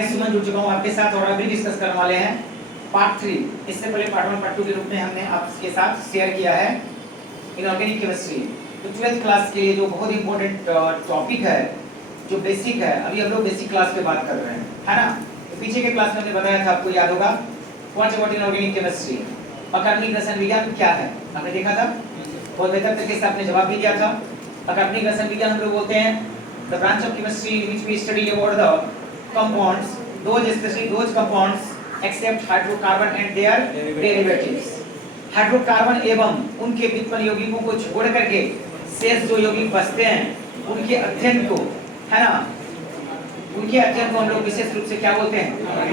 मैं सुमन जुड़ चुका हूँ आपके साथ और अभी डिस्कस करने वाले हैं पार्ट 3। इससे पहले पार्ट 1 पार्ट 2 के रूप में हमने आपके साथ शेयर किया है इनऑर्गेनिक केमिस्ट्री। तो 12th क्लास के लिए जो बहुत इंपॉर्टेंट टॉपिक है, जो बेसिक है, अभी हम लोग बेसिक क्लास पे बात कर रहे हैं, है ना। तो पीछे के क्लास में हमने बताया था, आपको याद होगा, व्हाट अबाउट इनऑर्गेनिक केमिस्ट्री, अकार्बनिक रसायन विज्ञान क्या है, आपने देखा था। बहुत बेहतर तरीके से आपने जवाब भी दिया था। अकार्बनिक रसायन विज्ञान हम लोग बोलते हैं the branch of chemistry in which we study about the compounds, those especially those compounds except hydrocarbon and their derivatives। Hydrocarbon एवं उनके व्युत्पन्न यौगिकों को छोड़ करके शेष जो यौगिक बचते हैं उनके अध्ययन को, है ना, उनके अध्ययन को हम लोग विशेष रूप से क्या बोलते हैं,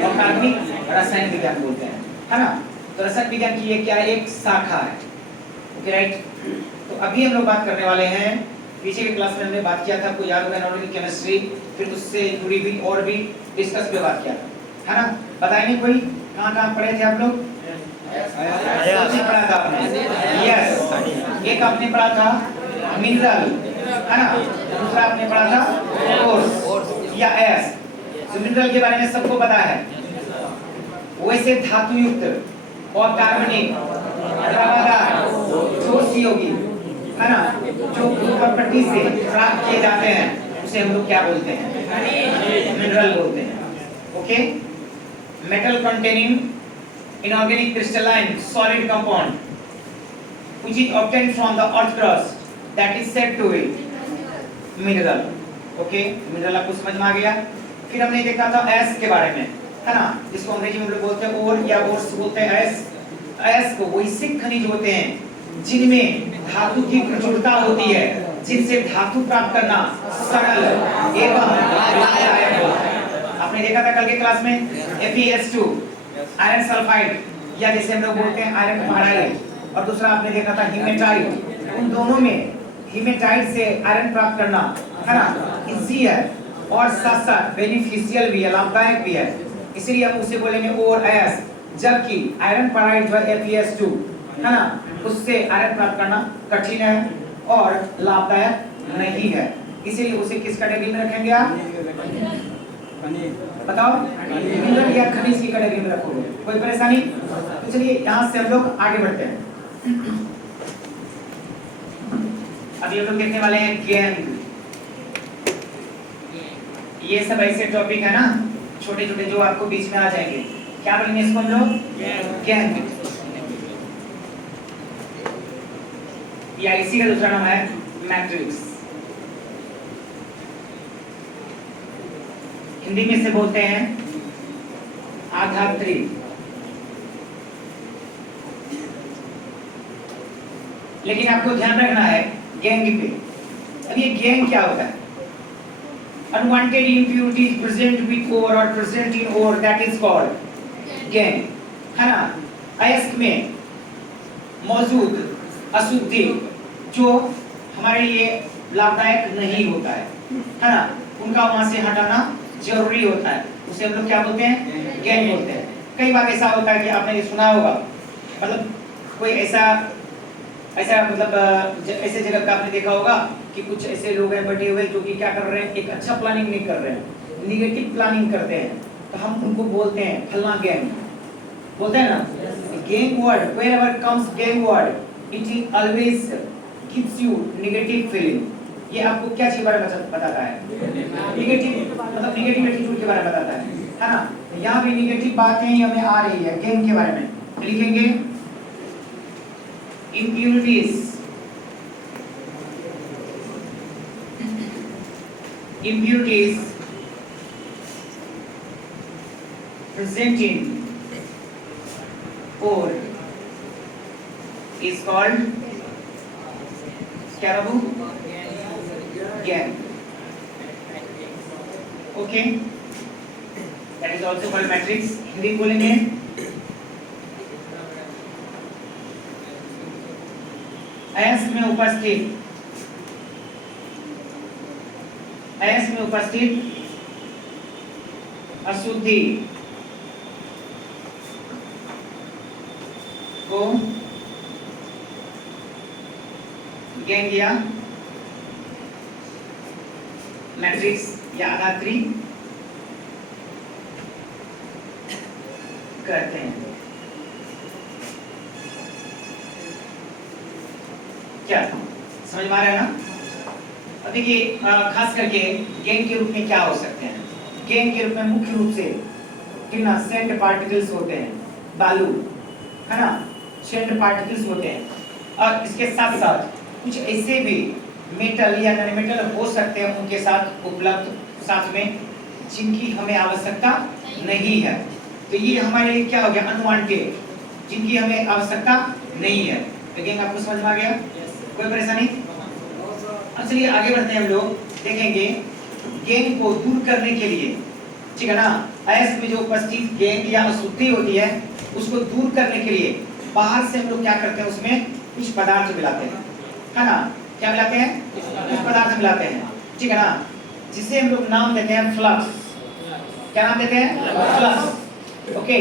अकार्बनिक रसायन विज्ञान बोलते हैं, है ना। तो रसायन विज्ञान की ये क्या है, एक शाखा है। Okay right. तो अभी हम लोग बात करने वाले हैं, पीछे के क्लास में हमने बात किया था, आपको याद होगा, इनऑर्गेनिक केमिस्ट्री, फिर उससे जुड़ी हुई और भी डिस्कस पे बात किया था, है ना। बताइए कोई कहाँ पढ़े थे आप लोग? पढ़ा था आपने? यस। एक आपने पढ़ा था मिनरल, है ना, दूसरा आपने पढ़ा था कोर्स या एस। तो मिनरल के बारे में सबको पता है। वैसे धातु युक्त और कार्बनिक द्रवादार ठोस यौगिक, है ना, जो प्रकृति से प्राप्त किए जाते हैं उसे हम लोग क्या बोलते हैं, मिनरल बोलते हैं। Okay. Metal containing inorganic crystalline solid compound which is obtained from the earth crust that is said to be mineral। Okay, mineral आपको समझ में आ गया। फिर हमने देखा था एस के बारे में, है ना, जिसको अंग्रेजी में हम लोग बोलते हैं ओर या ओर्स बोलते हैं। एस को वैसे खनिज होते हैं जिनमें धातु की प्रचुरता होती है, जिनसे धातु प्राप्त करना सरल एवं लाभदायक होता है। आपने देखा था कल के क्लास में FeS2 आयरन सल्फाइड, या जैसे हम लोग बोलते हैं आयरन क्लोराइड, और दूसरा आपने देखा था हीमेटाइट। उन दोनों में हीमेटाइट से आयरन प्राप्त करना, है ना, इजी है और साथ साथ बेनिफिशियल भी है, लाभदायक भी है, इसलिए हम उसे बोलेंगे और एस। जबकि आयरन क्लोराइड जो FeS2, है ना, उससे आयरन प्राप्त करना कठिन है और लाभदायक नहीं है, इसीलिए उसे किस कैटेगरी में रखेंगे आप? बताओ, मिनरल या खनिज की कैटेगरी में रखोगे? कोई परेशानी? तो चलिए यहाँ से हम लोग आगे बढ़ते हैं। अभी हम लोग देखने वाले हैं गैंग। ये सब ऐसे टॉपिक है ना, छोटे छोटे, जो आपको बीच में आ जाएंगे। क्या बोलेंगे इसको हम लोग? गैंग। या इसी का दूसरा नाम है मैट्रिक्स। हिंदी में से बोलते हैं आधात्री। लेकिन आपको ध्यान रखना है गैंग पे। अब ये गैंग क्या होता है? Unwanted impurities present with ore और present in ore, that is called gangue, है ना। अयस्क में मौजूद अशुद्धि जो हमारे लिए लाभदायक नहीं होता है ना, उनका वहां से हटाना जरूरी होता है, उसे हम लोग क्या बोलते हैं? गैंग बोलते हैं। कई बार ऐसा होता है कि आपने ये सुना होगा, मतलब कोई ऐसा मतलब ऐसे जगह पे आपने देखा होगा कि कुछ ऐसे लोग हैं बैठे हुए जो कि क्या कर रहे हैं, एक अच्छा प्लानिंग नहीं कर रहे हैं, निगेटिव प्लानिंग करते हैं, तो हम उनको बोलते हैं फलना गैंग, बोलते हैं ना। Gang word, wherever comes gang word, it is always gives you negative feeling। ये आपको क्या चीज बारे में बताता है? निगेटिव, मतलब निगेटिव एटीट्यूड के बारे में बताता है ना। यहाँ भी निगेटिव बातें ही हमें आ रही है गैंग के बारे में। लिखेंगे impurities, impurities present in ore is called क्या बाबू? Gangue. Okay, that is also called matrix. Hindi बोलेंगे अयस्क में उपस्थित अशुद्धि को गैंग या मैट्रिक्स या आधात्री कहते हैं। क्या समझ में आ रहा है ना? अब देखिए खास करके गेन के रूप में क्या हो सकते हैं। गेन के रूप में मुख्य रूप से कितना सैंड पार्टिकल्स होते हैं, बालू है ना, सैंड पार्टिकल्स होते हैं। और इसके साथ साथ कुछ ऐसे भी मेटल या नॉन मेटल हो सकते हैं उनके साथ उपलब्ध साथ में, जिनकी हमें आवश्यकता नहीं है। तो ये हमारे लिए क्या हो गया, अनवांटेड, जिनकी हमें आवश्यकता नहीं है। तो गेन आपको समझ में आ गया? कोई परेशानी? अब चलिए आगे बढ़ते हैं। हम लोग देखेंगे गेन को दूर करने के लिए, ठीक है ना, अयस्क में जो उपस्थित गेन या अशुद्धि होती है उसको दूर करने के लिए बाहर से हम लोग क्या करते हैं, उसमें कुछ पदार्थ मिलाते हैं, है ना। क्या मिलाते हैं? कुछ पदार्थ मिलाते हैं, ठीक है ना, जिसे हम लोग नाम देते हैं फ्लक्स। क्या नाम देते हैं? फ्लक्स। ओके,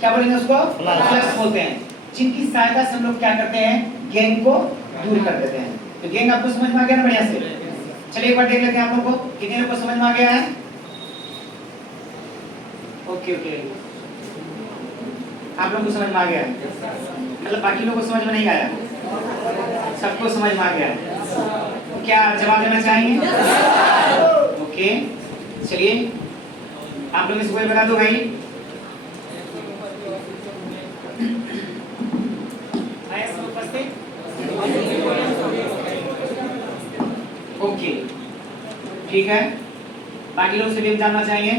क्या बोलेंगे उसको? फ्लक्स बोलते हैं, जिनकी सहायता से हम लोग क्या करते हैं, गेन को दूर कर देते हैं। तो गेन आपको समझ में आ गया ना बढ़िया से? चलिए एक बार देख लेते हैं आप लोगों को, कितने लोगों को समझ में आ गया है? ओके ओके, आप लोगों को समझ में आ गया है, मतलब बाकी लोगों को समझ में नहीं आया? सबको समझ में आ गया? क्या जवाब देना चाहेंगे? ओके, चलिए आप लोग इसको बता दो भाई। ओके ठीक है, बाकी लोग से भी जानना चाहिए।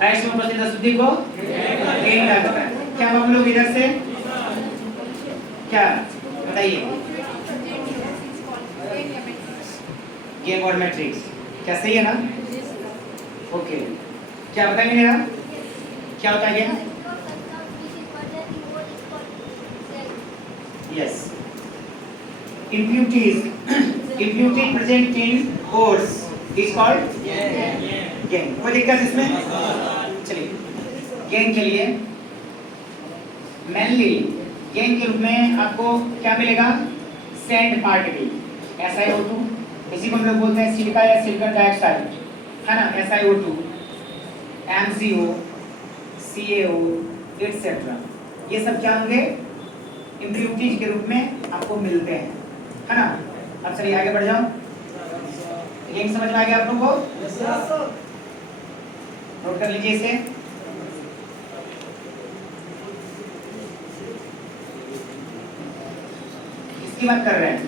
अयस्क में उपस्थित अशुद्धि को गेन करता है। क्या हम लोग इधर से क्या बताइए? गेन और मैट्रिक्स, क्या सही है ना? ओके, क्या बताएंगे मेरा, क्या होता है gain? Yes, impurities impurity present in ores is called gain। कोई दिक्कत इसमें? चलिए गेन के लिए मेनली गेन के रूप में आपको क्या मिलेगा, सैंड पार्टिकल SiO2, इसी को हम लोग बोलते हैं सिलिका या सिलिकॉन डाइऑक्साइड, है ना, SiO2, MgO, CaO एटसेट्रा, ये सब क्या होंगे, इम्प्योरिटीज के रूप में आपको मिलते हैं, है ना। अब चलिए आगे बढ़ जाओ। ये समझ में आ गया आप लोगों को? नोट कर लीजिए इसे। इसकी बात कर रहे हैं,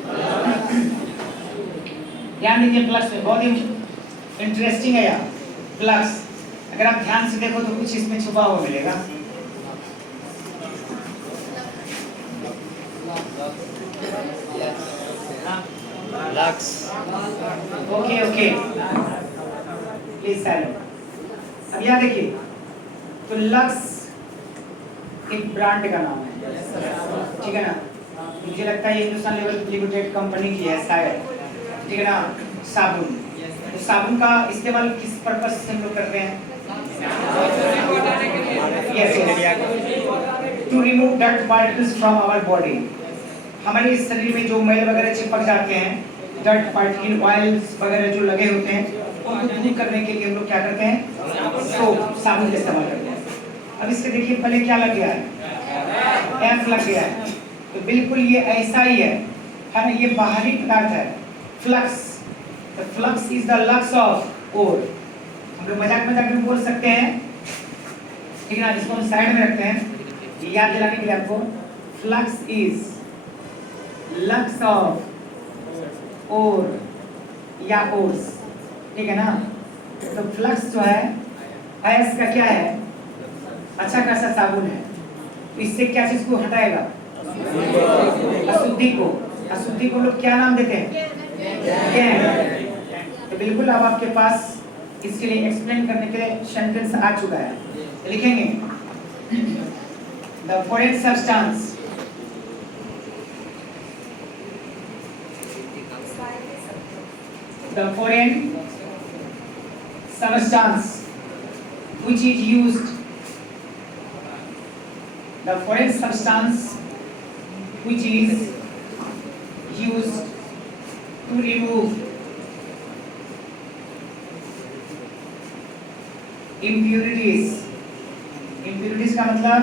ध्यान दीजिए। फ्लक्स में बहुत ही इंटरेस्टिंग है यार फ्लक्स, अगर आप ध्यान से देखो तो कुछ इसमें छुपा हुआ मिलेगा। Lux. Okay okay, please silent. अब यहाँ देखिए, तो लक्स एक ब्रांड का नाम है, ठीक है ना। मुझे लगता है ये हिंदुस्तान लेवल लिमिटेड कंपनी की है शायद, ठीक है ना। साबुन, तो साबुन का इस्तेमाल किस पर्पस से हम लोग करते हैं? To remove dirt particles from our body. हमारे शरीर में जो मैल वगैरह चिपक जाते हैं, डर्ट पार्टिकल, ऑयल्स वगैरह जो लगे होते हैं, उनको दूर करने के लिए हम लोग क्या करते हैं, सोप, साबुन का इस्तेमाल करते हैं। अब इसके देखिए पहले क्या लग गया है, एफ लग गया है, तो बिल्कुल ये ऐसा ही है ना, ये बाहरी पदार्थ है flux. The flux is the lux of ore. हम लोग मजाक मजाक में बोल सकते हैं, ठीक है ना, इसको हम साइड में रखते हैं याद दिलाने के लिए आपको। Flux is lux of ore या ओर्स, ठीक है ना। तो फ्लक्स जो है अयस्क का क्या है, अच्छा खासा साबुन है, तो इससे क्या चीज को हटाएगा, अशुद्धि को। अशुद्धि को लोग क्या नाम देते हैं, गेन। तो बिल्कुल अब आपके पास इसके लिए एक्सप्लेन करने के लिए सेंटेंस आ चुका है, तो लिखेंगे the foreign substance the foreign substance which is used, the foreign substance which is used to remove impurities, impurities का मतलब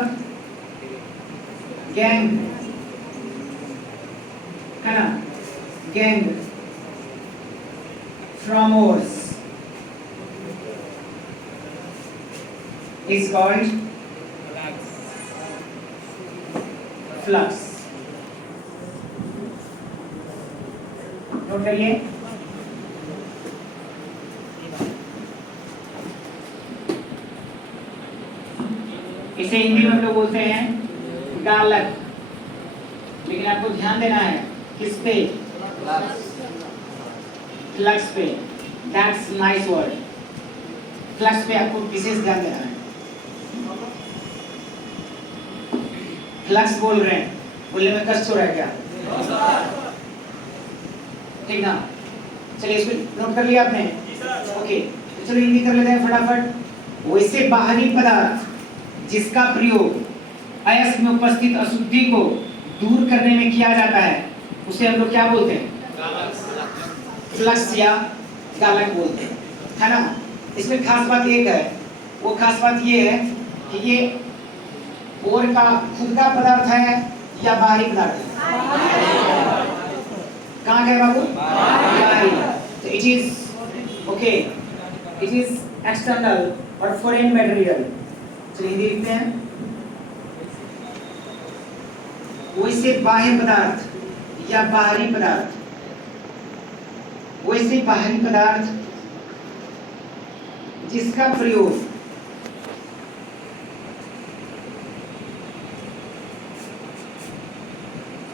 गैंग, है ना, gang from ores is called flux. Note करिए। इसे हिंदी में हम लोग बोलते हैं गालक, लेकिन आपको ध्यान देना है किस पे, फ्लक्स पे। दैट्स नाइस वर्ड, फ्लक्स पे आपको विशेष ध्यान देना है। फ्लक्स बोल रहे हैं, बोलने में कष्ट हो रहा है क्या? ठीक ना? चलिए इसको नोट कर लिया आपने? ओके, तो चलो हिंदी कर लेते हैं फटाफट। वैसे बाहरी पदार्थ जिसका प्रयोग अयस्क में उपस्थित अशुद्धि को दूर करने में किया जाता है उसे हम लोग क्या बोलते हैं? फ्लक्स या गालक बोलते हैं, है ना। इसमें खास बात एक है, वो खास बात ये है कि ये ओर का खुद का पदार्थ है या बाहरी पदार्थ है? कहाँ गए बाबू? बाहरी। तो it is okay, it is external और फॉरेन मटेरियल। चलिए हिंदी लिखते हैं। वैसे बाह्य पदार्थ या बाहरी पदार्थ, वैसे बाहरी पदार्थ जिसका प्रयोग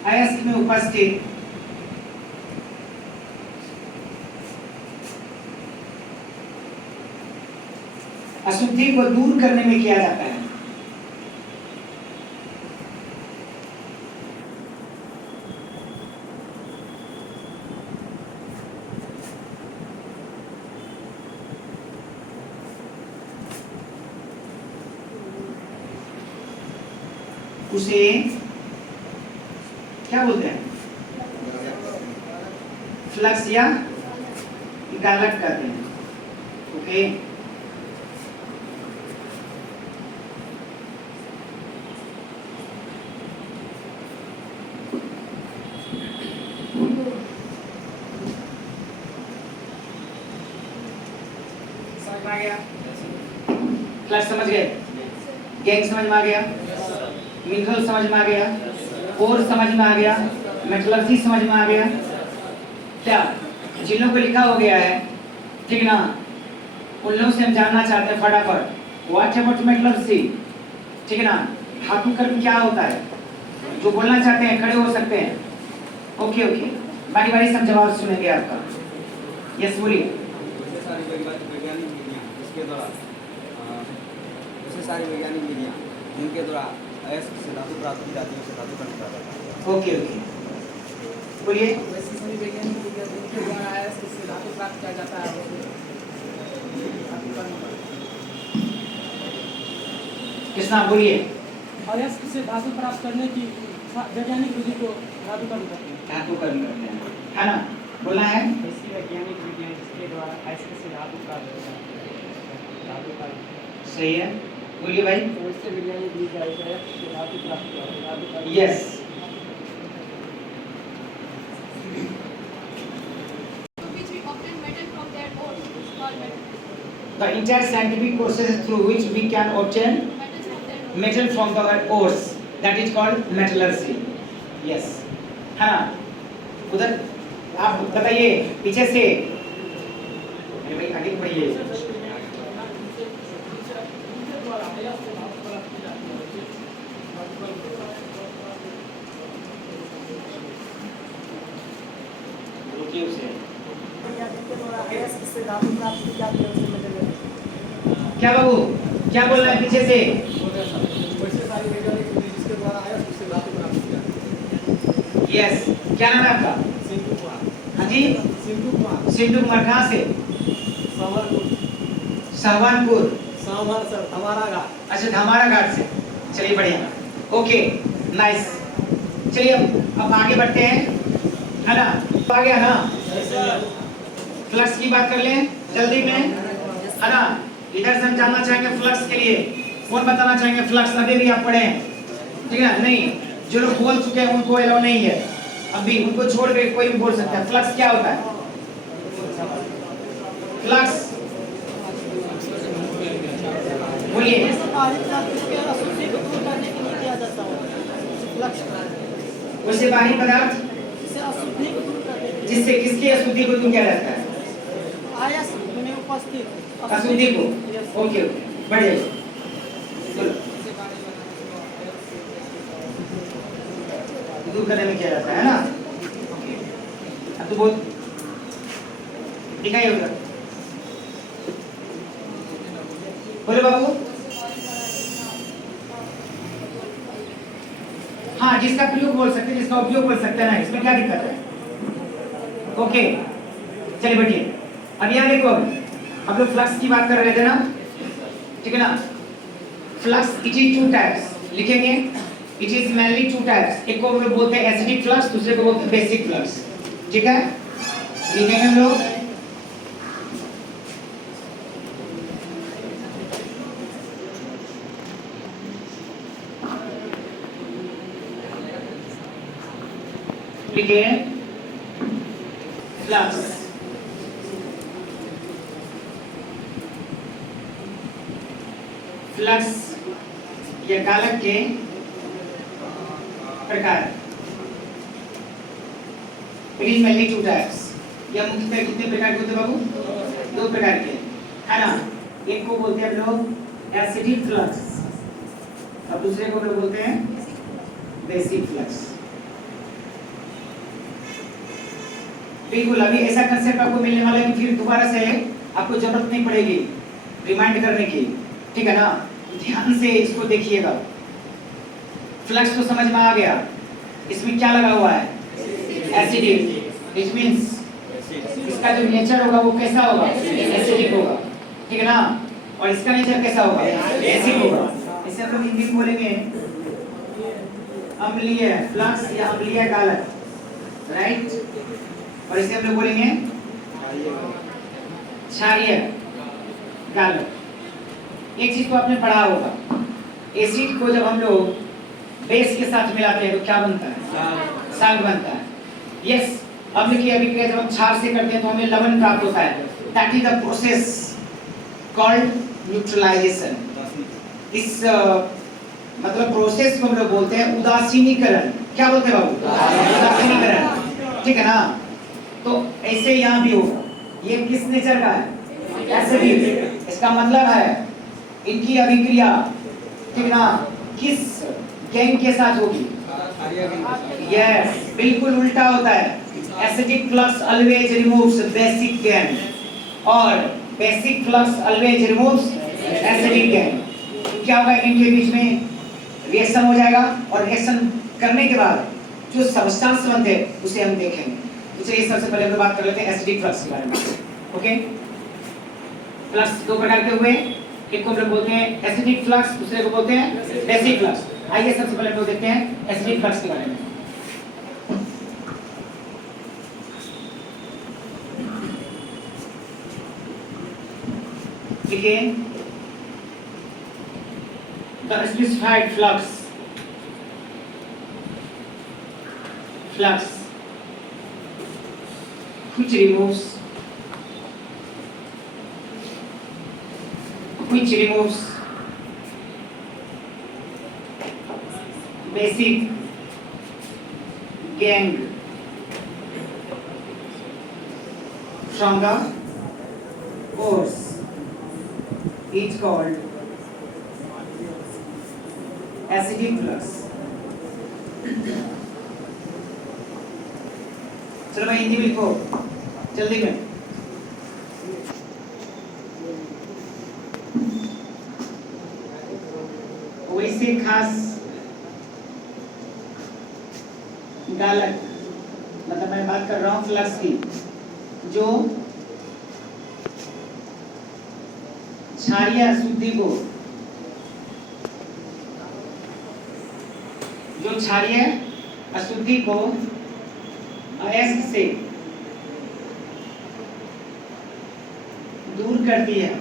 अयस्क में उपस्थित अशुद्धि को दूर करने में किया जाता है। उसे क्या बोलते हैं? फ्लक्स या गालक कहते हैं। ओके, समझ में आ गया? फ्लक्स समझ गए? गैंग समझ में आ गया? मिनरल समझ में आ गया? और समझ में आ गया? मेटलर्जी समझ में आ गया? क्या जिन लोगों को लिखा हो गया है, ठीक ना, उन लोगों से हम जानना चाहते हैं फटाफट व्हाट अबाउट मेटलर्जी, ठीक है ना। धातु कर्म क्या होता है? जो बोलना चाहते हैं खड़े हो सकते हैं। ओके ओके, बारी बारी सब जवाब सुनेंगे आपका। यस बोलिए। सारी वैज्ञानिक विधियां जिनके द्वारा अयस्क से धातु प्राप्त की जाती है उसे धातु कर्म कहा जाता है। ओके ओके, बोलिए। वैसे सारी वैज्ञानिक विधियां जिनके द्वारा अयस्क से धातु प्राप्त किया जाता है धातु कर्म। कृष्णा बोलिए। अयस्क से धातु प्राप्त करने की वैज्ञानिक विधि को धातु कर्म कहते हैं। धातु कर्म करते हैं, है ना। बोलना है ऐसी वैज्ञानिक विधियां जिसके द्वारा अयस्क से धातु प्राप्त होता है धातु कर्म। सही है, बोलिए भाई। वैसे वैज्ञानिक विधि अयस्क से धातु प्राप्त होता है धातु कर्म। Yes, which we obtain metal from their ores is called metal. the entire scientific process through which we can obtain Metals from their ores. metal from the ores, that is called metallurgy. yes, है ना। उधर आप बताइए पीछे से, अरे भाई आगे बढ़िए। रुकिए उसे। क्या बाबू, क्या बोल रहे हैं पीछे से? वैसे सारी वैज्ञानिक विधि जिसके द्वारा अयस्क से धातु प्राप्त की जाती है। यस, क्या नाम है आपका? सिंधु कुमार। हाँ जी, सिंधु कुमार। सिंधु कुमार। कहाँ से? सहवानपुर। सावर सर हमारा घाट। अच्छा, धमारा घाट से। चलिए बढ़िया, ओके नाइस। चलिए अब आगे बढ़ते हैं, है ना। आ गया ना, फ्लक्स की बात कर लें जल्दी में, है ना। इधर से हम जानना चाहेंगे फ्लक्स के लिए, कौन बताना चाहेंगे फ्लक्स? अभी भी आप पढ़े हैं, ठीक है? नहीं, जो लोग बोल चुके हैं उनको अलाउ नहीं है, अभी उनको छोड़ के कोई भी बोल सकता है। फ्लक्स क्या होता है? फ्लक्स बोलिए। उससे बाहरी पदार्थ जिससे किसकी अशुद्धि को दूर किया जाता है? अशुद्धि को। ओके ओके, बढ़िया, चलो। दूर करने में किया जाता है ना? अब तो बहुत दिखाइए उधर, बोले बाबू। हाँ, जिसका प्रयोग बोल सकते हैं, जिसका उपयोग बोल सकते हैं ना, इसमें क्या दिक्कत है? ओके, चलिए बैठिए। अब यहाँ देखो, हम लोग फ्लक्स की बात कर रहे थे ना, ठीक है ना? Flux it is two types, लिखेंगे it is mainly two types. एक को हम लोग बोलते हैं एसिडिक फ्लक्स, दूसरे को बोलते हैं बेसिक फ्लक्स, ठीक है? लिखेंगे हम लोग। लिखिए फ्लक्स, फ्लक्स या गालक के प्रकार, it is mainly two types. या मुख्यतः कितने प्रकार के होते हैं बाबू? 2 प्रकार के, है ना? एक को बोलते हैं हम लोग एसिडिक फ्लक्स और दूसरे को हम लोग बोलते हैं बेसिक फ्लक्स। बिल्कुल, अभी ऐसा कंसेप्ट आपको मिलने वाला है कि फिर दोबारा से आपको जरूरत नहीं पड़ेगी रिमाइंड करने की, ठीक है ना? ध्यान से इसको देखिएगा। फ्लक्स तो समझ में आ गया, इसमें क्या लगा हुआ है? एसिडिक। इट मींस इसका जो नेचर होगा वो कैसा होगा? एसिडिक होगा, ठीक है ना? और इसका नेचर कैसा होगा? बेसिक होगा। इसे हम लोग हिंदी में बोलेंगे अम्लीय फ्लक्स या अम्लीय गालक, राइट? और इसे हम लोग बोलेंगे क्षारीय गालक। एक चीज को आपने पढ़ा होगा, एसिड को जब हम लोग बेस के साथ मिलाते हैं तो क्या बनता है? साल्ट बनता है। यस, अम्ल की अभिक्रिया जब हम क्षार से करते हैं तो हमें लवण प्राप्त होता है। That is the process called neutralisation. इस मतलब प्रोसेस को हम लोग बोलते हैं उदासीनीकरण। क्या बोलते हैं बाबू? उदासीनीकरण, ठीक है ना? तो ऐसे यहाँ भी होगा। ये किस नेचर का है? एसिडिक। इसका मतलब है इनकी अभिक्रिया, ठीक है ना, किस गैंग के साथ होगी? यस, बिल्कुल उल्टा होता है। Acidic flux always removes basic gangue और basic flux always removes acidic gangue. क्या होगा? इनके बीच में रिएक्शन हो जाएगा और रिएक्शन करने के बाद जो सब्सटेंस बनते हैं उसे हम देखेंगे। तो चलिए सबसे पहले हम लोग बात कर लेते हैं एसिडिक फ्लक्स के बारे में। ओके, फ्लक्स 2 प्रकार के हुए, एक को हम लोग बोलते हैं एसिडिक फ्लक्स, दूसरे को बोलते हैं बेसिक फ्लक्स। आइए सबसे पहले हम लोग देखते हैं एसिडिक फ्लक्स के बारे में। देखिए, the specified flux which removes basic gang from the pores is called acidic flux। चलो भाई हिंदी में लिखो जल्दी में। वैसे खास गालक, मतलब मैं बात कर रहा हूँ फ्लक्स की, जो क्षारीय अशुद्धि को, अयस्क से दूर करती है,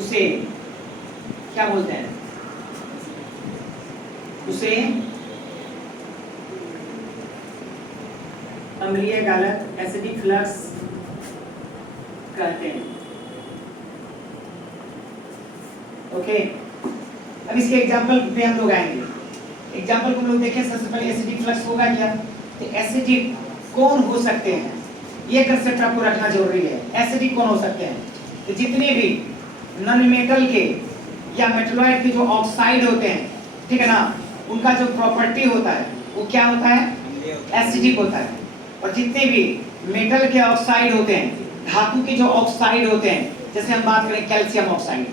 उसे क्या बोलते हैं? उसे अम्लीय गालक एसिडिक फ्लक्स कहते हैं। ओके, अब इसके एग्जांपल पे हम लोग आएंगे। एग्जांपल को हम लोग देखें। सबसे पहले एसिडिक फ्लक्स होगा क्या? तो एसिडिक कौन हो सकते हैं, ये कंसेप्ट आपको रखना जरूरी है। एसिडिक कौन हो सकते हैं? तो जितने भी नॉन मेटल के या मेटलॉइड के जो ऑक्साइड होते हैं, ठीक है ना, उनका जो प्रॉपर्टी होता है वो क्या होता है? एसिडिक होता है। और जितने भी मेटल के ऑक्साइड होते हैं, धातु के जो ऑक्साइड होते हैं, जैसे हम बात करें कैल्शियम ऑक्साइड,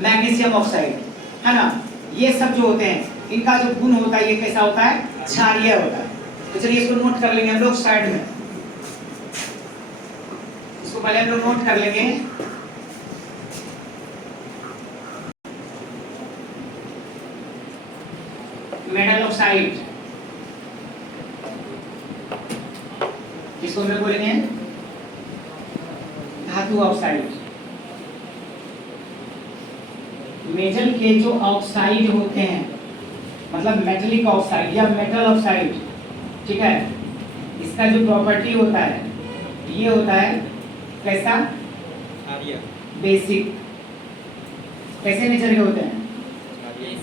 मैग्नीशियम ऑक्साइड, है ना, ये सब जो होते हैं, इनका जो गुण होता है ये कैसा होता है? क्षारीय होता है। तो चलिए इसको नोट कर लेंगे हम लोग साइड में। इसको पहले हम लोग नोट कर लेंगे। मेटल ऑक्साइड, इसको हम लोग बोलेंगे धातु ऑक्साइड। मेटल के जो ऑक्साइड होते हैं, मतलब मेटलिक ऑक्साइड या मेटल ऑक्साइड, ठीक है, इसका जो प्रॉपर्टी होता है ये होता है कैसा? बेसिक। कैसे नेचर के होते हैं?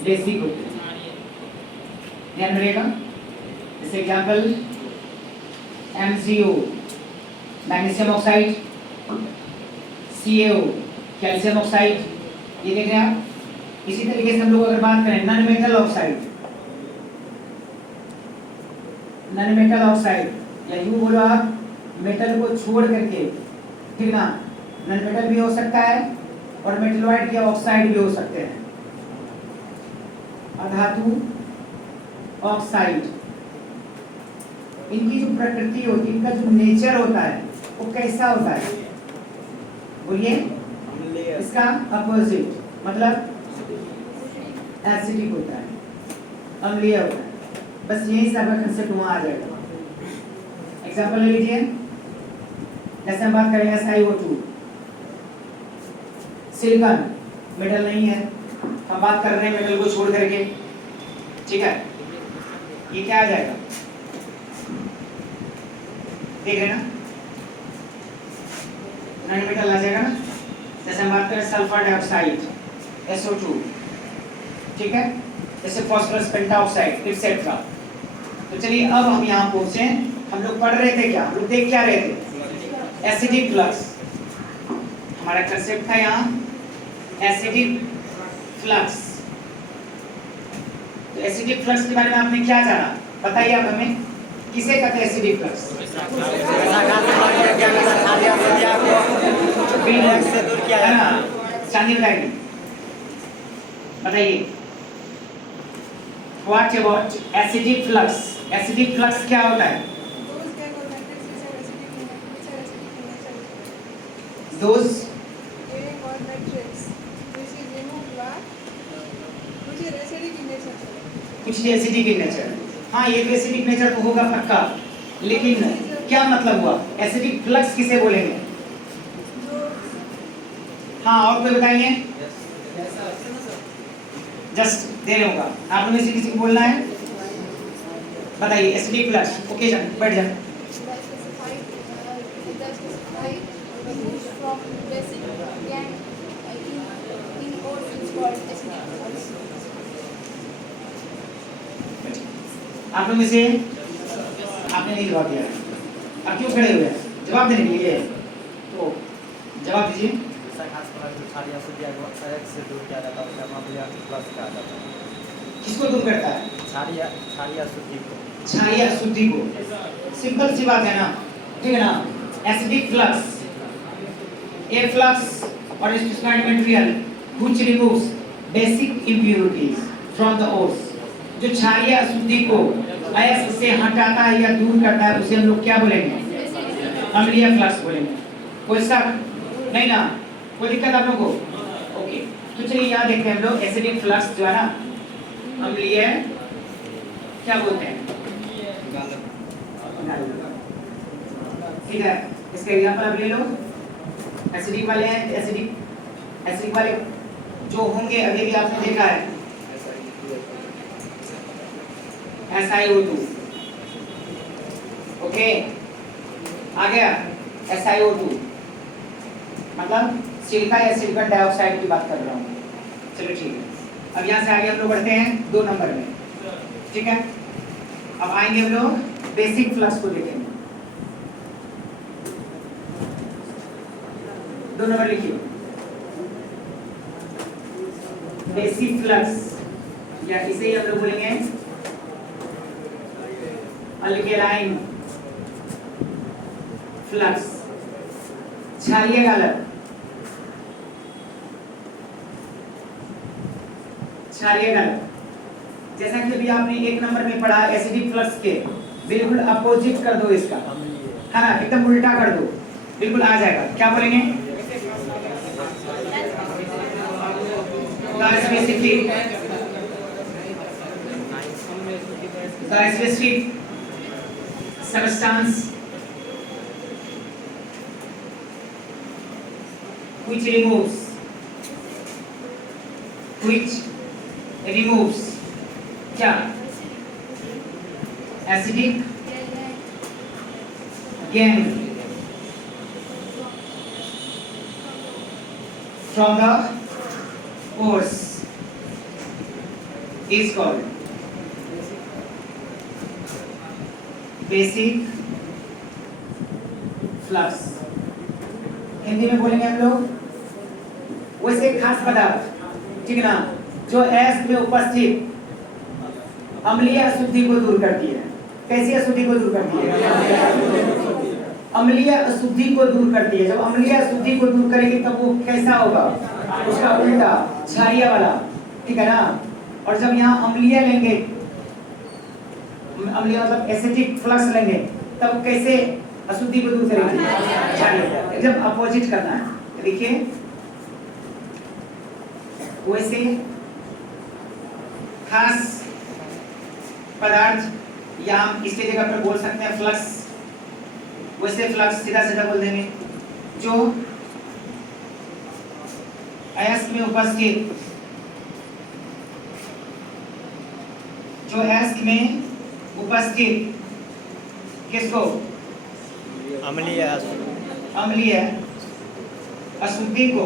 बेसिक होते हैं। ध्यान में रखिएगा। जैसे example MgO magnesium oxide, CaO calcium oxide, ये देख रहे हैं आप। इसी तरीके से हम लोग अगर बात करें non metal oxide, non metal oxide या यूं बोलो आप मेटल को छोड़ करके, ठीक ना, नॉन मेटल भी हो सकता है और मेटलॉइड के ऑक्साइड भी हो सकते हैं। अधातु ऑक्साइड, इनकी जो प्रकृति होती है, इनका जो नेचर होता है वो कैसा होता है? बोलिए। इसका अपोजिट, मतलब एसिडिक होता है, अम्लीय होता है। बस यही सब का कंसेप्ट वहाँ आ जाएगा। एग्जांपल ले लीजिए। जैसे हम बात करेंगे SiO2, सिलिकॉन मेटल नहीं है, हम बात कर रहे हैं मेटल को छोड़ करके, ठीक है, ये क्या आ जाएगा? देख रहे ना, नॉन मेटल आ जाएगा ना। जैसे हम बात करें सल्फर डाइऑक्साइड SO2, ठीक है, जैसे फास्फोरस पेंटाऑक्साइड एक्सेट्रा। तो चलिए अब हम यहाँ पहुंचे। हम लोग पढ़ रहे थे क्या? हम लोग देख क्या रहे थे? Acidic flux. हमारा कंसेप्ट था यहाँ एसिडिक फ्लक्स। तो एसिडिक फ्लक्स के बारे में आपने क्या जाना, बताइए आप हमें। किसे कहते हैं एसिडिक फ्लक्स? है ना, चांदी बताएगी। बताइए what about acidic flux? Acidic flux क्या होता है? Those कुछ एसिडिक इन नेचर। हाँ, ये भी एसिडिक नेचर तो होगा पक्का, लेकिन क्या मतलब हुआ? एसिडिक फ्लक्स किसे बोलेंगे? हाँ, और कोई बताइए। जस्ट देर होगा, आप लोगों में से किसी को बोलना है? बताइए एसिडिक फ्लक्स। ओके जान, बैठ जाए। आप लोग में से आपने नहीं जवाब दिया, आप क्यों खड़े हुए हैं? जवाब देने के लिए, तो जवाब दीजिए। किसको दूर करता है? क्षारीय अशुद्धि को। सिंपल सी बात है ना, ठीक है ना। एसिडिक फ्लक्स, ए फ्लक्स और specified material which removes basic impurities from the ores. जो क्षारीय अशुद्धि को अयस्क से हटाता है या दूर करता है, उसे हम लोग क्या बोलेंगे? अम्लीय फ्लक्स बोलेंगे। कोई शक नहीं ना? कोई दिक्कत आप लोगों को? ओके, तो चलिए यहाँ देखते हैं हम लोग एसिडिक फ्लक्स जो है ना, अम्लीय क्या बोलते हैं? ठीक है, इसका एग्जांपल आप ले लो। एसिडिक वाले हैं, एसिडिक वाले जो होंगे अभी भी आपने देखा है SiO2, ओके आ गया SiO2 मतलब सिलिका या सिलिकॉन डाइऑक्साइड की बात कर रहा हूँ। चलो ठीक है, अब यहाँ से आगे हम लोग बढ़ते हैं 2 नंबर में, ठीक है। अब आएंगे हम लोग बेसिक फ्लक्स को देखेंगे। 2 नंबर लिखिए, बेसिक फ्लक्स या इसे ही हम लोग बोलेंगे अल्केलाइन फ्लक्स, क्षारीय गालक, क्षारीय गालक। जैसा कि अभी आपने 1 नंबर में पढ़ा एसिडिक फ्लक्स के बिल्कुल अपोजिट कर दो इसका, है ना, एकदम उल्टा कर दो, बिल्कुल आ जाएगा। क्या बोलेंगे? स्पेसिफिक substance which removes क्या acidic gang from the pores is called basic flux. Hindi में बोलेंगे हम लोग वैसे खास पदार्थ, ठीक है ना, जो एस में उपस्थित अम्लीय अशुद्धि को दूर करती है। कैसी अशुद्धि को दूर करती है? अम्लीय अशुद्धि को दूर करती है। जब अम्लीय अशुद्धि को दूर करेगी तब वो कैसा होगा? उसका उल्टा, क्षारीय वाला, ठीक है ना। और जब यहाँ अम्लीय लेंगे, अम्लीय मतलब एसिडिक फ्लक्स लेंगे, तब कैसे अशुद्धि को दूर करेंगे? क्षारीय। जब अपोजिट करना है, देखिए वैसे खास पदार्थ या हम इसके जगह पर बोल सकते हैं फ्लक्स। वैसे फ्लक्स सीधा सीधा बोल देंगे जो अयस्क में उपस्थित, जो अयस्क में उपस्थित किसको? अम्लीय अशुद्धि को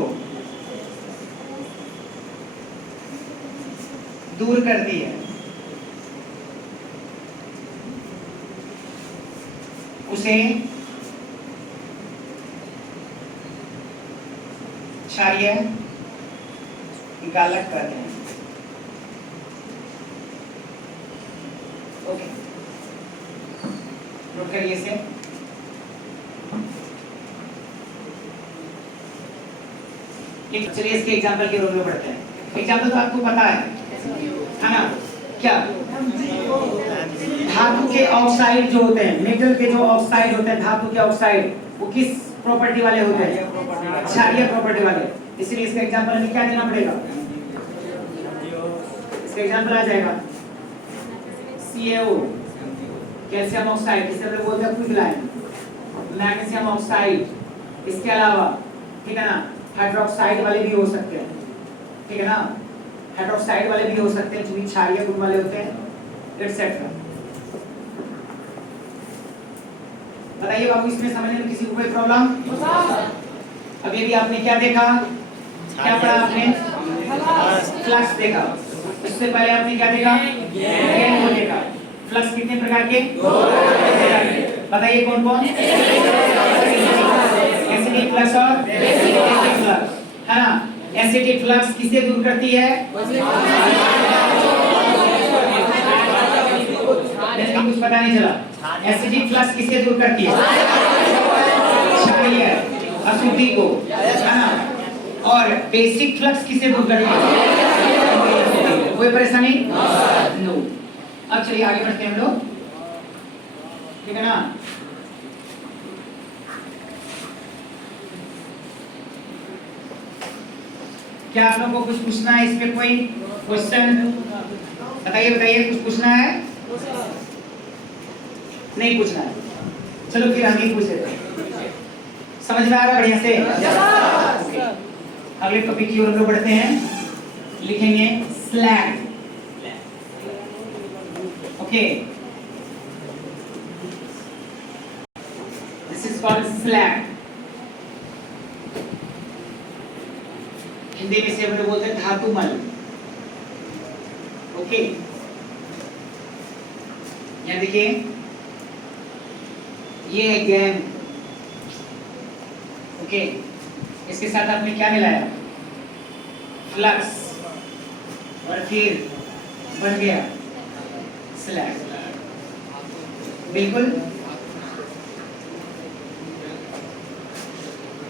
दूर करती है, उसे क्षारीय गालक कहते हैं। ओके, नोट करिए इसे। चलिए इसके एग्जाम्पल के रूप में पढ़ते हैं। एग्जाम्पल तो आपको पता है ना? क्या? धातु के ऑक्साइड जो होते हैं, मेटल के जो ऑक्साइड होते हैं, धातु के ऑक्साइड, वो किस प्रॉपर्टी वाले होते हैं? क्षारीय प्रॉपर्टी वाले। इसलिए इसका एग्जाम्पल हमें क्या देना पड़ेगा? इसका एग्जाम्पल आ जाएगा CaO, कैल्शियम ऑक्साइड, इसे हम लोग बोलते हैं क्विकलाइन, मैग्नीशियम ऑक्साइड, इसके अलावा, ठीक है ना, हाइड्रोक्साइड वाले भी हो सकते हैं, ठीक है ना, हाइड्रोक्साइड वाले भी हो सकते हैं जो भी क्षारीय गुण वाले होते हैं, एटसेट्रा। बताइए बाबू, इसमें समझने में किसी को कोई प्रॉब्लम? अभी भी आपने क्या देखा, क्या पढ़ा आपने? फ्लक्स देखा। इससे पहले आपने क्या देखा? गैन को देखा। फ्लक्स कितने प्रकार के? 2 प्रकार के। बताइए कौन कौन? एसिडिक फ्लक्स और बेसिक फ्लक्स, है ना। एसिडिक फ्लक्स किसे दूर करती है? कुछ पता नहीं चला। एसिडिक फ्लक्स किसे दूर करती है? क्षारीय अशुद्धि को, है ना। और बेसिक फ्लक्स किसे दूर करती है? कोई परेशानी? नो। अब चलिए आगे बढ़ते हैं हम लोग, ठीक है ना। क्या आप लोगों को कुछ पूछना है इस पे? कोई क्वेश्चन? बताइए बताइए, कुछ पूछना है? नहीं पूछना है? चलो फिर हम ही पूछ लेते हैं। समझ में आ रहा बढ़िया से? अगले टॉपिक की ओर हम लोग बढ़ते हैं। लिखेंगे slag. Okay, this is called slag. Hindi में से हम लोग बोलते हैं धातुमल। ओके, यहाँ देखिए ये है गैंग। ओके, इसके साथ आपने क्या मिलाया? फ्लक्स, और फिर बन गया स्लैग। बिल्कुल।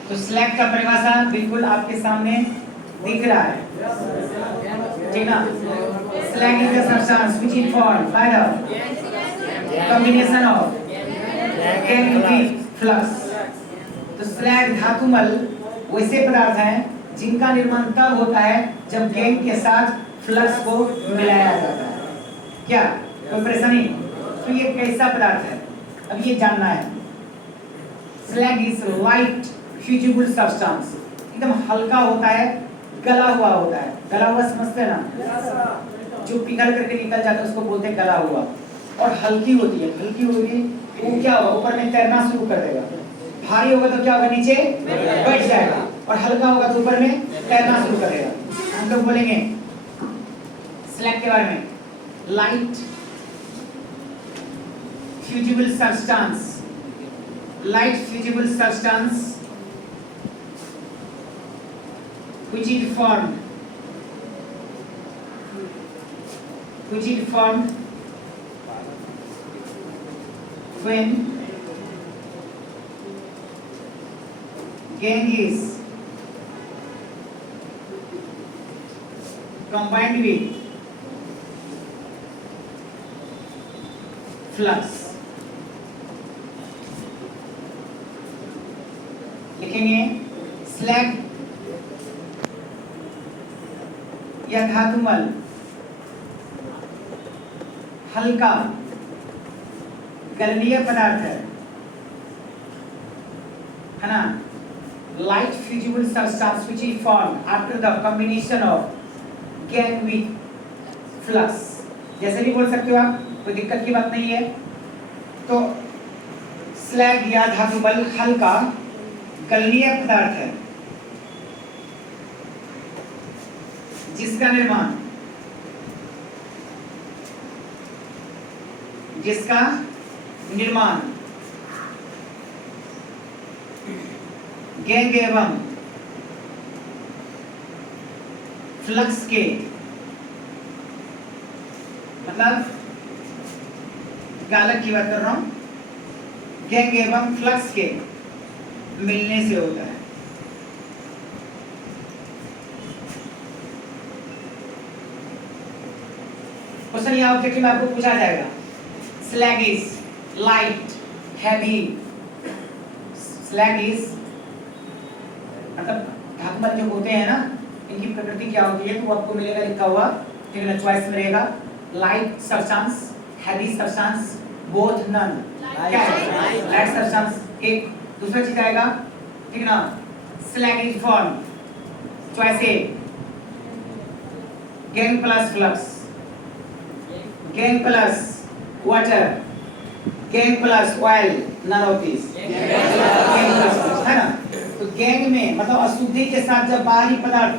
तो स्लैग का परिभाषा बिल्कुल आपके सामने दिख रहा है, ठीक ना? Slag is the substance which is formed by the combination of gang with flux. तो स्लैग धातुमल वैसे पदार्थ हैं जिनका निर्माण तब होता है जब गैंग के साथ फ्लक्स को मिलाया जाता है। क्या कोई परेशानी? तो ये कैसा पदार्थ है अब ये जानना है। Slag is light fusible substance, एकदम हल्का होता है, गला हुआ होता है। गला हुआ समझते हैं ना, जो पिघल करके निकल जाता है उसको बोलते हैं गला हुआ। और हल्की होती है, हल्की होगी वो क्या होगा? ऊपर में तैरना शुरू कर देगा। भारी होगा तो क्या होगा? नीचे बैठ जाएगा। और हल्का होगा तो ऊपर में तैरना शुरू करेगा। हम लोग बोलेंगे स्लैग के बारे में, light fusible substance, light fusible substance which is formed when gang is combined with flux। लिखेंगे स्लैग या धातुमल हल्का गलनीय पदार्थ है ना? Light fusible substance which is formed after the combination of gang with flux. जैसे भी बोल सकते हो आप, कोई दिक्कत की बात नहीं है। तो स्लैग या धातुमल हल्का गलनीय पदार्थ है जिसका निर्माण गैंग एवं फ्लक्स के, मतलब गालक की बात कर रहा हूं, गैंग एवं फ्लक्स के मिलने से होता है। क्वेश्चन या ऑब्जेक्टिव में आपको पूछा जाएगा, slag is light heavy. Slag is मतलब धातुमल जो होते हैं ना, इनकी प्रकृति क्या होती है? तो आपको मिलेगा लिखा हुआ, ठीक है ना? चॉइस में रहेगा light substance, heavy substance, both none. क्या है? लाइट सब्सटेंस एक। दूसरा चीज आएगा, ठीक है ना? Slag is form, choice A gangue plus flux, gangue plus water, gangue plus oil, none of this. Gangue plus है ना? तो गैंग में मतलब अशुद्धि के साथ जब बाहरी पदार्थ,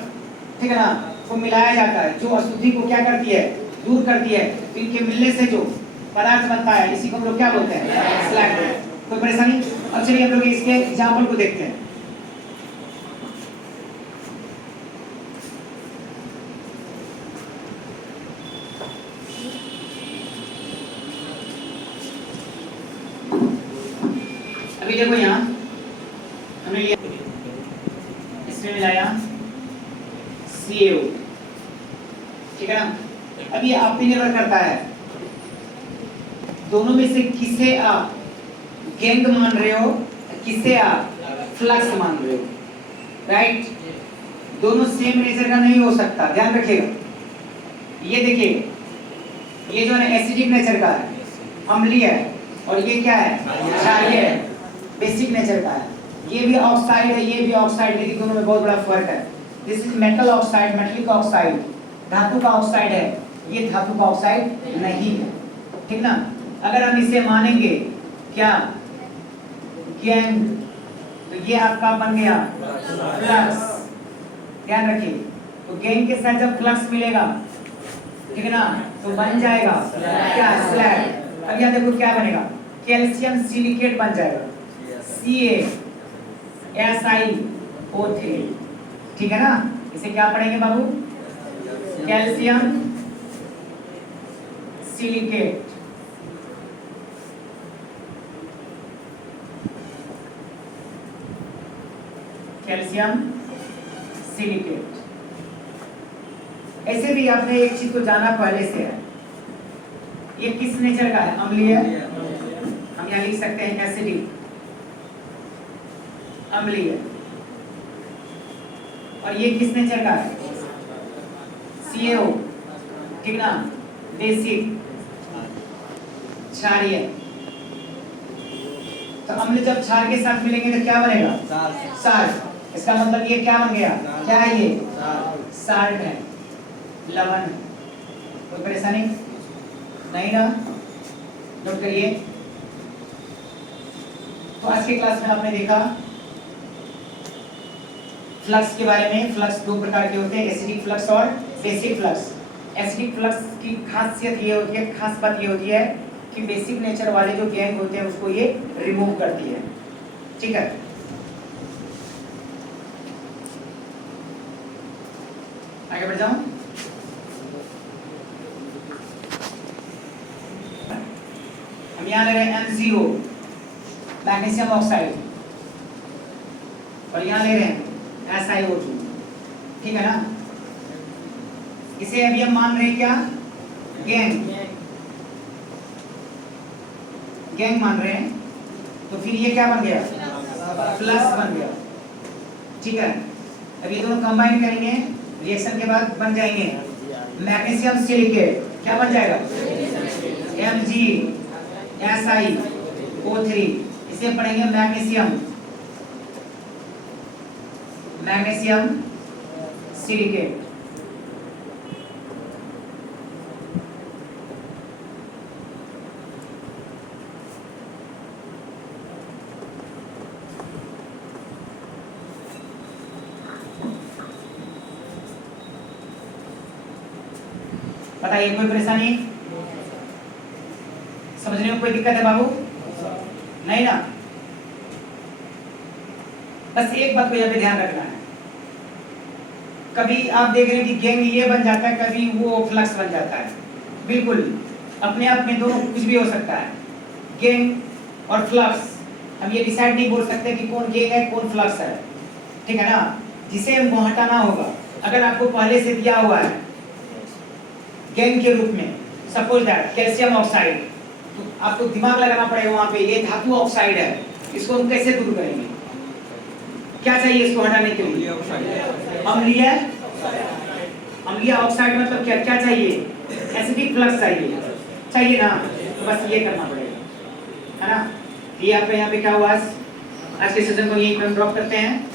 ठीक है ना, को मिलाया जाता है, जो अशुद्धि को क्या करती है? दूर करती है। तो इनके मिलने से जो पदार्थ बनता है, इसी को हम लोग क्या बोलते हैं? स्लैग। कोई परेशानी? अब चलिए हम लोग इसके एग्जाम्पल को देखते हैं। अभी देखो यहाँ हमने लिया, इसमें मिलाया CaO, ठीक है ना? अब ये आप पे निर्भर करता है, दोनों में से किसे आप गैंग मान रहे हो, किसे आप फ्लक्स मान रहे हो, राइट? दोनों सेम नेचर का नहीं हो सकता, ध्यान रखिएगा। ये देखिए, ये जो है एसिडिक नेचर का है, अम्लीय है, और ये क्या है? क्षारीय है, बेसिक नेचर का है। ये भी ऑक्साइड है, ये भी ऑक्साइड, लेकिन दोनों में बहुत बड़ा फर्क है। This is metal oxide, metallic oxide, धातु का ऑक्साइड है, ये धातु का ऑक्साइड नहीं है, ठीक ना। अगर हम इसे मानेंगे क्या गैंग, तो ये आपका बन गया फ्लक्स, ध्यान रखिए। तो गैंग के साथ जब फ्लक्स मिलेगा, ठीक है ना, तो बन जाएगा क्या स्लैग। अब यहाँ देखो क्या बनेगा, कैल्शियम सिलिकेट बन जाएगा, CaSiO3, ठीक है ना। इसे क्या पढ़ेंगे बाबू, कैल्शियम सिलिकेट। Calcium silicate. ऐसे भी आपने एक चीज को जाना पहले से है, ये किस नेचर का है, अम्लीय। हम यहाँ लिख सकते हैं एसिडिक, अम्लीय। और ये किस नेचर का है, CaO, ठीक ना, बेसिक, क्षारीय। तो अम्ल जब क्षार के साथ मिलेंगे तो क्या बनेगा, साल्ट। इसका मतलब ये क्या बन गया, क्या है ये, साल्ट है, लवण है। कोई परेशानी नहीं ना, नोट करिए। तो आज की क्लास में आपने देखा फ्लक्स के बारे में। फ्लक्स दो प्रकार के होते हैं, एसिडिक फ्लक्स और बेसिक फ्लक्स। एसिडिक फ्लक्स की खासियत ये होती है, खास बात ये होती है कि बेसिक नेचर वाले जो गैंग होते हैं उसको ये रिमूव करती है, ठीक है। आगे बढ़ जाऊं। हम यहाँ ले रहे हैं MgO, मैग्नीशियम ऑक्साइड, और यहाँ ले रहे हैं SiO2, ठीक है ना। इसे अभी हम मान रहे हैं क्या, गैंग मान रहे हैं। तो फिर ये क्या बन गया, प्लस बन गया, ठीक है। अब ये दोनों कंबाइन करेंगे, रिएक्शन के बाद बन जाएंगे मैग्नीशियम सिलिकेट, क्या बन जाएगा, MgSiO3। इसे पढ़ेंगे मैग्नीशियम सिलिकेट। बताइए कोई परेशानी, समझने में कोई दिक्कत है बाबू, नहीं ना। बस एक बात को यहाँ पे ध्यान रखना है, कभी आप देख रहे हैं कि गैंग ये बन जाता है, कभी वो फ्लक्स बन जाता है। बिल्कुल अपने आप में दोनों कुछ भी हो सकता है, गैंग और फ्लक्स। हम ये डिसाइड नहीं बोल सकते कि कौन गैंग है कौन फ्लक्स है, ठीक है ना। जिसे हमको हटाना होगा, अगर आपको पहले से दिया हुआ है गैंग के रूप में, सपोज दैट कैल्शियम ऑक्साइड, तो आपको दिमाग लगाना पड़ेगा वहां पे, ये धातु ऑक्साइड है, इसको हम कैसे दूर करेंगे, क्या चाहिए इसको हटाने के लिए, अम्लीय ऑक्साइड। मतलब क्या क्या चाहिए, एसिडिक फ्लक्स चाहिए ना। तो बस ये करना पड़ेगा, है ना। ये आपका यहाँ पे क्या हुआ, आज के सेशन को यहीं पर ड्रॉप करते हैं।